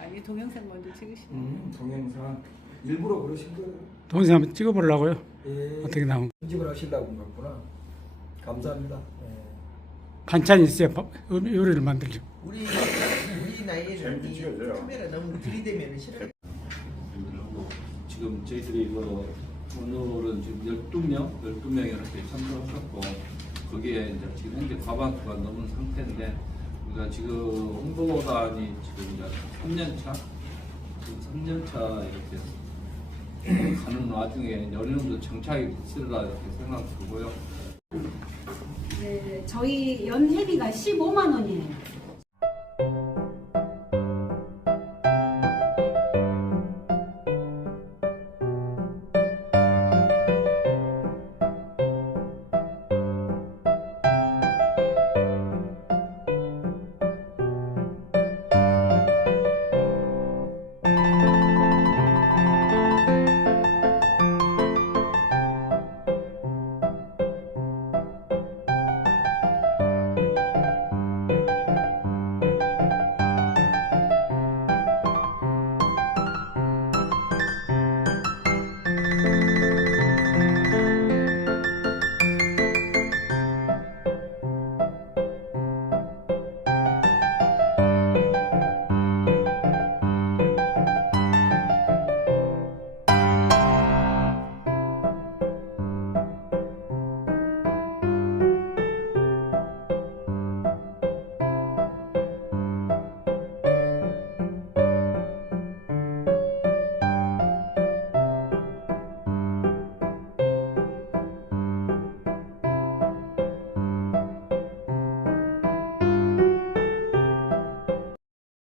아니 동영상 먼저 찍으시네. 동영상 일부러 그러신 거예요? 동영상 한번 찍어보려고요. 예. 어떻게 나온? 편집을 하시려고 그런 거구나. 감사합니다. 예. 반찬이 있어요. 요리를 만들죠. 우리 나이에는 이 카메라 너무 들이대면 싫어요. 지금 저희들이 오늘은 지금 12명 이렇게 참석하셨고 거기에 이제 지금 현재 과반수가 넘은 상태인데 우리가 지금 홍보단이 지금 이제 3년차 지금 3년차 이렇게 가는 와중에 어느 정도 정착이 됐으리라 이렇게 생각되고요. 네, 저희 연회비가 15만 원이에요.